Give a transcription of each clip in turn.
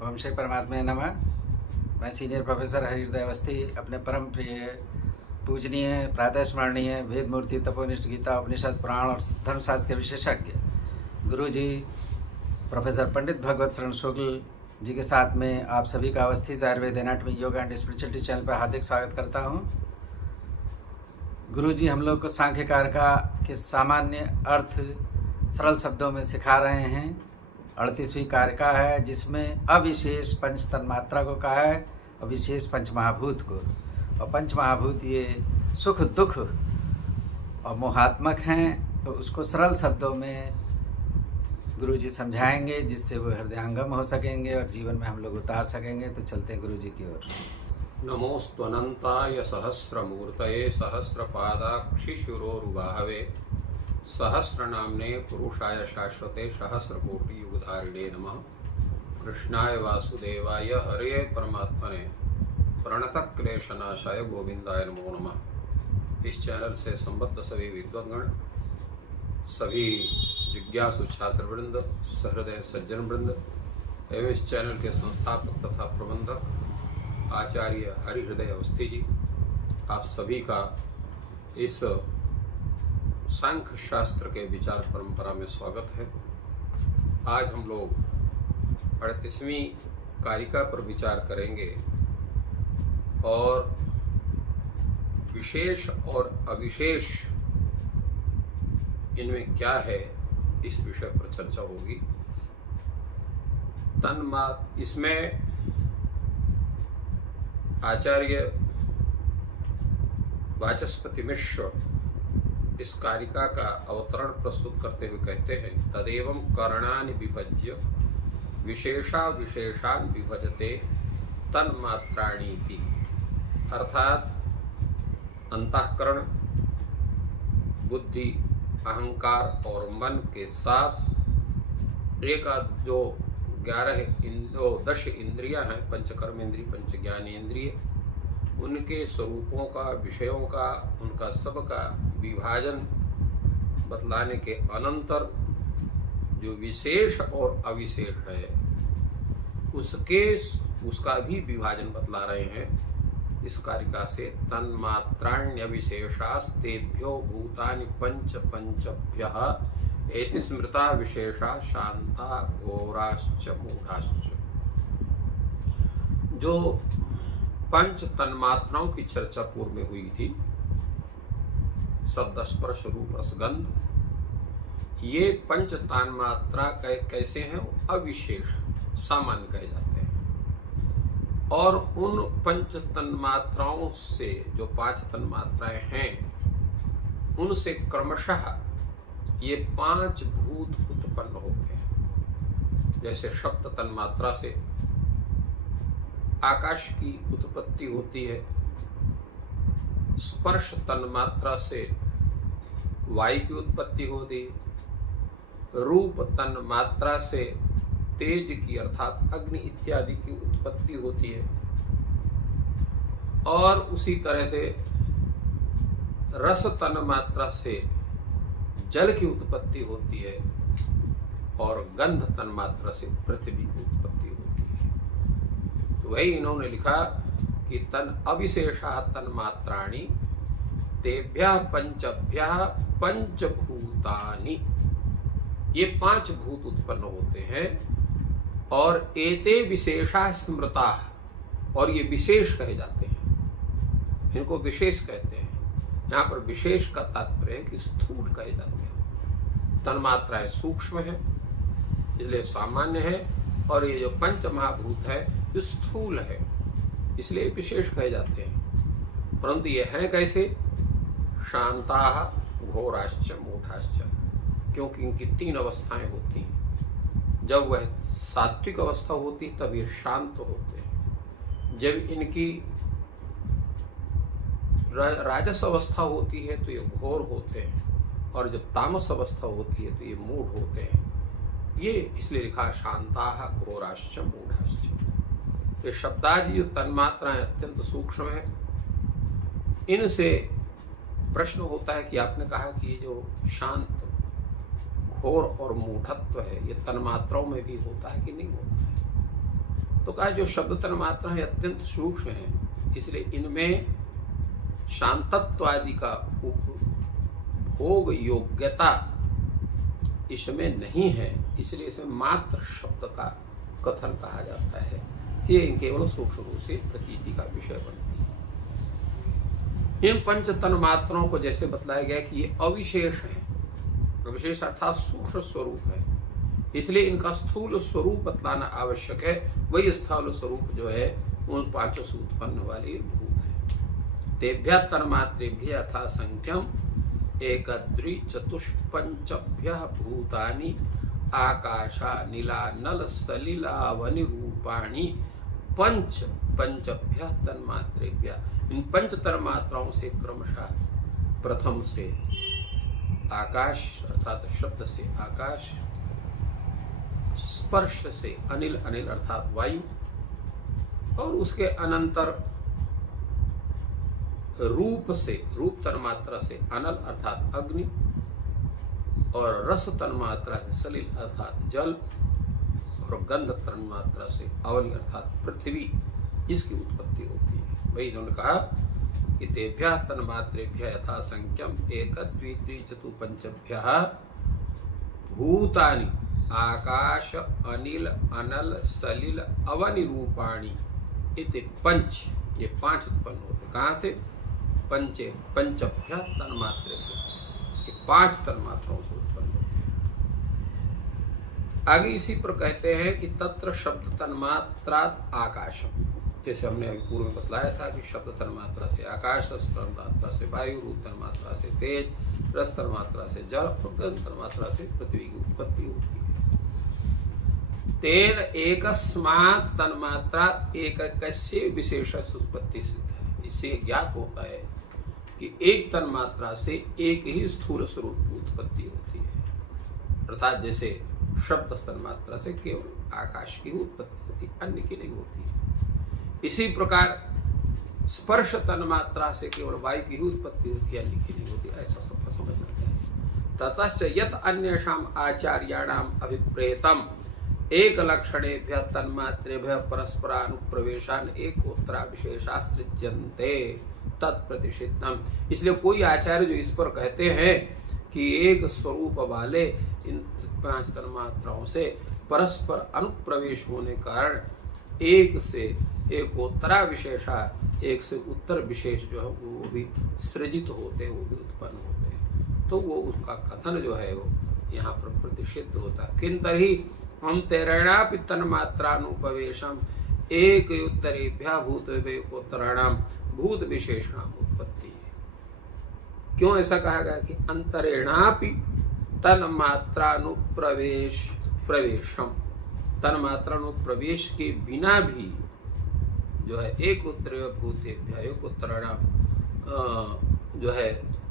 ओम श्री परमात्मा नमः। मैं सीनियर प्रोफेसर हरिहृदय अवस्थी अपने परम प्रिय पूजनीय प्रातः स्मरणीय वेद मूर्ति तपोनिष्ठ गीता उपनिषद पुराण और धर्मशास्त्र के विशेषज्ञ गुरु जी प्रोफेसर पंडित भगवत शरण शुक्ल जी के साथ में आप सभी का Awasthi Ayurveda anatomy yoga and spirituality channel पर हार्दिक स्वागत करता हूँ। गुरु जी हम लोग को सांख्य कारका के सामान्य अर्थ सरल शब्दों में सिखा रहे हैं। 38वीं कारका है जिसमें अविशेष पंच तन्मात्रा को कहा है और विशेष पंच महाभूत को। और पंच महाभूत ये सुख दुख और मोहात्मक हैं, तो उसको सरल शब्दों में गुरु जी समझाएंगे जिससे वो हृदयांगम हो सकेंगे और जीवन में हम लोग उतार सकेंगे। तो चलते हैं गुरु जी की ओर। नमोस्त्वनंताय सहस्रमूर्तये सहस्रपादाक्षिशुरोरुबाहवे सहस्रनाम्ने पुरुषाय शाश्वते सहस्रकोटि युगधारिणे नमः। कृष्णाय वासुदेवाय हरे परमात्मने प्रणतक्लेशनाशाय गोविंदाय नमो नमः। इस चैनल से संबद्ध सभी विद्वद्गण, सभी जिज्ञासु छात्रवृंद, सहृदय सज्जन वृंद एवं इस चैनल के संस्थापक तथा प्रबंधक आचार्य हरिहृदय अवस्थी जी, आप सभी का इस सांख्य शास्त्र के विचार परंपरा में स्वागत है। आज हम लोग 38वीं कारिका पर विचार करेंगे और विशेष और अविशेष इनमें क्या है इस विषय पर चर्चा होगी। इसमें आचार्य वाचस्पति मिश्र इस कारिका का अवतरण प्रस्तुत करते हुए कहते हैं, तदेवं कर्णानि विभज्य विशेषा विशेषान् विभजते तन्मात्राणीति। अर्थात अंतःकरण, बुद्धि, अहंकार और मन के साथ एक जो 10 इंद्रियां हैं, पंचकर्म इंद्रिय, पंच ज्ञानेन्द्रिय, उनके स्वरूपों का, विषयों का, उनका सबका विभाजन बतलाने के अनंतर जो विशेष और अविशेष है उसका भी विभाजन बतला रहे हैं इस कारिका से। तन्मात्राण्य विशेषास्तेभ्यो भूतानि पंच पंचभ्यः एति स्मृता विशेषा शांता घोराश्च मूढ़ाश्च। जो पंच तन्मात्राओं की चर्चा पूर्व में हुई थी, शब्द स्पर्श रूप रसगंध, ये पंच तन्मात्रा कैसे हैं? अविशेष, सामान्य कहे जाते हैं। और उन पंच तन्मात्राओं से जो 5 तन्मात्राएं हैं, उनसे क्रमशः ये 5 भूत उत्पन्न होते हैं। जैसे शब्द तन्मात्रा से आकाश की उत्पत्ति होती है, स्पर्श तन्मात्रा से वायु की उत्पत्ति होती है, रूप तन्मात्रा से तेज की अर्थात अग्नि इत्यादि की उत्पत्ति होती है, और उसी तरह से रस तन्मात्रा से जल की उत्पत्ति होती है, और गंध तन्मात्रा से पृथ्वी की उत्पत्ति होती है। तो वही इन्होंने लिखा कि तन अविशेषा तन्मात्राणि तेभ्यः पंचभ्यः पंचभूतानि। ये 5 भूत उत्पन्न होते हैं और एते विशेषा स्मृता, और ये विशेष कहे जाते हैं, इनको विशेष कहते हैं। यहाँ पर विशेष का तात्पर्य है कि स्थूल कहे जाते हैं। तन्मात्राएं सूक्ष्म है इसलिए सामान्य है, और ये जो पंच महाभूत है जो स्थूल है इसलिए विशेष कहे जाते हैं। परंतु ये है कैसे? शांताः घोराश्च मूढ़ाश्च, क्योंकि इनकी 3 अवस्थाएं होती हैं। जब वह सात्विक अवस्था होती तब ये शांत होते हैं, जब इनकी राजस अवस्था होती है तो ये घोर होते हैं, और जब तामस अवस्था होती है तो ये मूढ़ होते हैं। ये इसलिए लिखा शांताः घोराश्च मूढ़ाश्च। ये शब्दादि जो तन्मात्राएं अत्यंत सूक्ष्म है, इनसे प्रश्न होता है कि आपने कहा कि ये जो शांत, घोर और मूढ़त्व है ये तन्मात्राओं में भी होता है कि नहीं होता है? तो कहा जो शब्द तन मात्रा है अत्यंत सूक्ष्म है, इसलिए इनमें शांतत्व आदि का उपभोग योग्यता इसमें नहीं है, इसलिए इसमें मात्र शब्द का कथन कहा जाता है कि ये केवल सूक्ष्म रूप से प्रतीति का विषय बनती है। इन पंच तन मात्राओं को जैसे बतलाया गया कि ये अविशेष है, अविशेष अर्थात सूक्ष्म स्वरूप है, इसलिए इनका स्थूल स्वरूप बतलाना आवश्यक है। वही स्थूल स्वरूप जो है उन पांचों से उत्पन्न वाली भूत है। तेभ्य तन्मात्रेभ्य यथा संख्यम एक चतुष्पंचभ्य भूतानि आकाशा नीला नल सलिला वनि रूपाणी पंच पंचभ्य तन्मात्रेभ्य। इन पंच तन्मात्राओं से क्रमशः प्रथम से आकाश अर्थात शब्द से आकाश, स्पर्श से अनिल, अनिल अर्थात वायु, और उसके अनंतर रूप से, रूप तन्मात्रा से अनल अर्थात अग्नि, और रस तन्मात्रा से सलिल अर्थात जल, और गंध तन्मात्रा से अवनि अर्थात पृथ्वी, इसकी उत्पत्ति होती है। वही इन्होंने कहा कि तेभ्यः तन्मात्रेभ्यः यथा संख्यम एक द्वि त्रि चतु पंचभ्यः भूतानि आकाश अनिल अनल सलिल अवनि रूपाणी इति पंच, ये पांच उत्पन्न होते। कहां से? पंचे पंचभ्य तन्मात्रेभ्य, ये पांच तन्मात्राओं से उत्पन्न होते हैं। आगे इसी पर कहते हैं कि तत्र शब्द तन्मात्रात् आकाशम, जैसे हमने अभी पूर्व में बतलाया था कि शब्द तन्मात्रा से आकाश, रस तन्मात्रा से वायु, रूप तन्मात्रा से तेज, रस तन्मात्रा से जल, और गंध तन्मात्रा से पृथ्वी की उत्पत्ति होती है। तेन एकस्मात् तन्मात्रा एकस्य विशेष उत्पत्ति सिद्ध है। इससे ज्ञात होता है कि एक तन्मात्रा से एक ही स्थूल स्वरूप की उत्पत्ति होती है, अर्थात जैसे शब्द तन्मात्रा से केवल आकाश की उत्पत्ति होती, अन्य की नहीं होती। इसी प्रकार स्पर्श तन्मात्रा से केवल वायु की ही उत्पत्ति होती है, अन्य की नहीं होती। ऐसा सबका समझना चाहिए। ततश्च यत् अन्येषाम् आचार्याणाम् अभिप्रेतम् एक लक्षणेभ्य तन्मात्रेभ्य परस्परानुप्रवेशान एकोत्तरा विशेषा सृज्यन्ते तत्प्रतिषिद्धम्। इसलिए कोई आचार्य जो इस पर कहते हैं कि एक स्वरूप वाले इन पांच तन्मात्राओं से परस्पर अनुप्रवेश होने कारण एक से एकोत्तरा विशेषा, एक से उत्तर विशेष जो है वो भी सृजित होते हैं, वो भी उत्पन्न होते हैं। तो वो उसका कथन जो है वो यहाँ पर प्रतिषिद्ध होता है। किंतर्हि हम तेरणापि तन्मात्रानुपवेशम एक उत्तरेभ्यः भूतेभ्योत्तराणाम भूत विशेषणाम उत्पत्ति है। क्यों ऐसा कहा गया कि अंतरेणापि प्रवेशम, तन्मात्रानुप्रवेश के बिना भी जो है एक उत्तरीय भूतेभ्यः एकोत्तराणाम जो है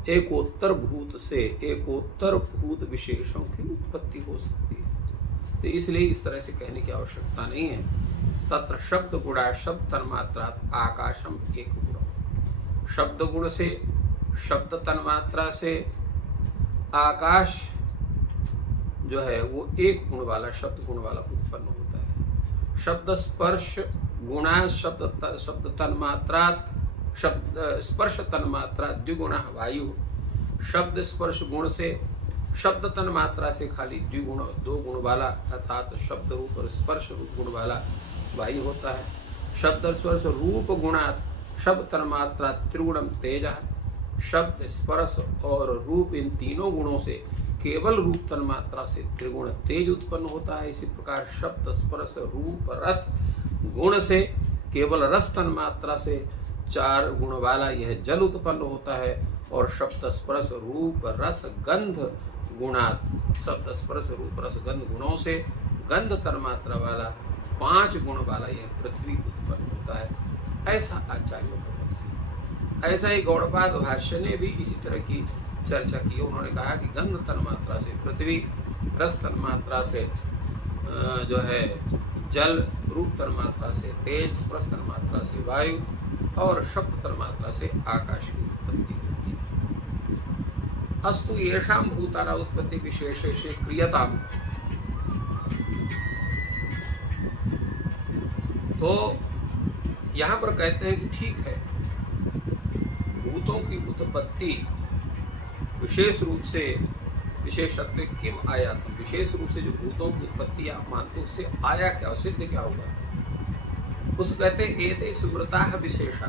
एकोत्तर भूत से एकोत्तर भूत विशेषों की उत्पत्ति हो सकती है। तो इसलिए इस तरह से कहने की आवश्यकता नहीं है। तत्र शब्द गुणा शब्द तन्मात्रा आकाशम एक गुण, शब्द गुण से शब्द तन्मात्रा से आकाश जो है वो एक गुण वाला, शब्द गुण वाला उत्पन्न होता है। शब्द स्पर्श गुणा शब्द तन्मात्रा शब्द स्पर्श तन्मात्रा द्विगुण वायु, शब्द स्पर्श गुण से शब्द तन्मात्रा से खाली द्विगुण दो गुण वाला अर्थात शब्द रूप और स्पर्श रूप गुण वाला वायु होता है। शब्द स्पर्श रूप गुणात् शब्द तन्मात्रा त्रिगुणम तेज, शब्द स्पर्श और रूप इन तीनों गुणों से केवल रूप तन्मात्रा से त्रिगुण तेज उत्पन्न होता है। इसी प्रकार शब्द स्पर्श रूप रस गुण से केवल रस तन्मात्रा से चार गुण वाला यह जल उत्पन्न होता है, और शब्द स्पर्श रूप रस गंध गुणात् शब्द स्पर्श रूप रस गंध गुणों से गंध तन्मात्रा वाला पांच गुण वाला यह पृथ्वी उत्पन्न होता है। ऐसा आचार्यों का मत है। ऐसा ही गौड़पाद भाष्य ने भी इसी तरह की चर्चा की। उन्होंने कहा कि गंध तन्मात्रा से पृथ्वी, रस तन्मात्रा से जो है जल, रूप तन्मात्रा से तेज, स्पर्श तन्मात्रा से वायु और शब्द तन्मात्रा से आकाश की उत्पत्ति होती है। अस्तु येषां भूतानां उत्पत्ति विशेषेषे क्रियताम् तो यहाँ पर कहते हैं कि ठीक है, भूतों की उत्पत्ति विशेष रूप से विशेषत्व किम आया था, विशेष रूप से जो भूतों की उत्पत्ति आप मानते हो उससे आया क्या, सिद्ध क्या होगा। उस कहते हैं एते स्मृता विशेषा,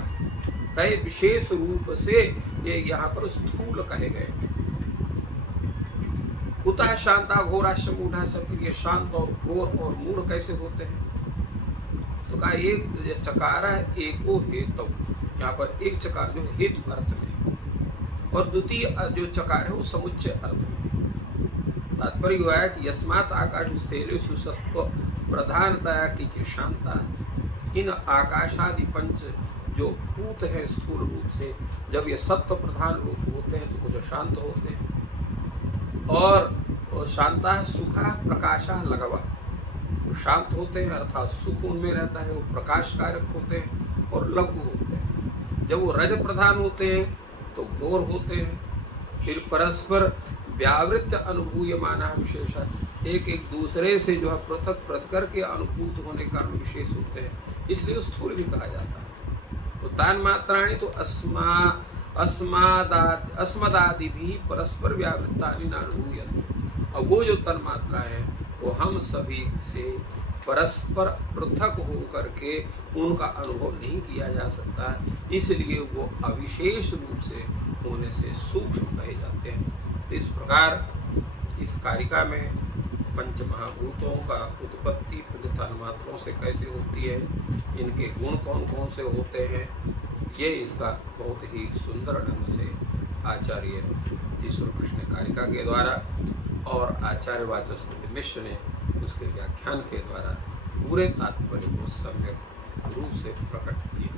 कहे विशेष रूप से ये यहाँ पर स्थूल कहे गए। कुतः शांता घोराश्च मूढ़ा, सब फिर ये शांत और घोर और मूढ़ कैसे होते हैं। तो कहा एक चकार है एको हेतु, यहाँ पर एक चकार जो हेतु अर्थ में, और द्वितीय जो चकार है वो समुच्चय अर्थ में। तात्पर्य हुआ है कि यस्मात् आकाश स्थले सुसत्व प्रधानतया की शांता, इन आकाशादि पंच जो भूत है स्थूल रूप से, जब ये सत्व प्रधान रूप होते हैं तो कुछ शांत होते हैं। और शांता सुखा प्रकाशा लगवा, वो शांत होते हैं अर्थात सुख उनमें रहता है, वो प्रकाश कारक होते हैं और लघु होते हैं। जब वो रज प्रधान होते हैं तो घोर होते हैं। फिर परस्पर व्यावृत्त अनुभूयमाना विशेष, एक एक दूसरे से जो है पृथक पृथक के अनुभूत होने का विशेष होते हैं, इसलिए स्थूल भी कहा जाता है। तो तान मात्राणी तो अस्मदादि भी परस्पर व्यावृत्तानि नानुभूयन्ते, और वो जो तन मात्रा है वो हम सभी से परस्पर पृथक होकर के उनका अनुभव नहीं किया जा सकता, इसलिए वो अविशेष रूप से होने से सूक्ष्म कहे जाते हैं। इस प्रकार इस कारिका में पंच महाभूतों का उत्पत्ति तन मात्रों से कैसे होती है, इनके गुण कौन कौन से होते हैं, ये इसका बहुत ही सुंदर ढंग से आचार्य ईश्वर कृष्ण कारिका के द्वारा और आचार्य वाचस्पति मिश्र ने उसके व्याख्यान के द्वारा पूरे तात्पर्य को सम्यक रूप से प्रकट किया।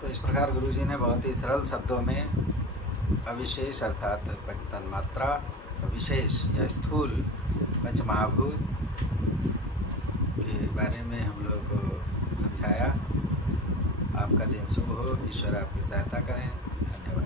तो इस प्रकार गुरुजी ने बहुत ही सरल शब्दों में अविशेष अर्थात पंच तन्मात्रा, विशेष या स्थूल पंच महाभूत के बारे में हम लोग को समझाया। आपका दिन शुभ हो, ईश्वर आपकी सहायता करें। धन्यवाद।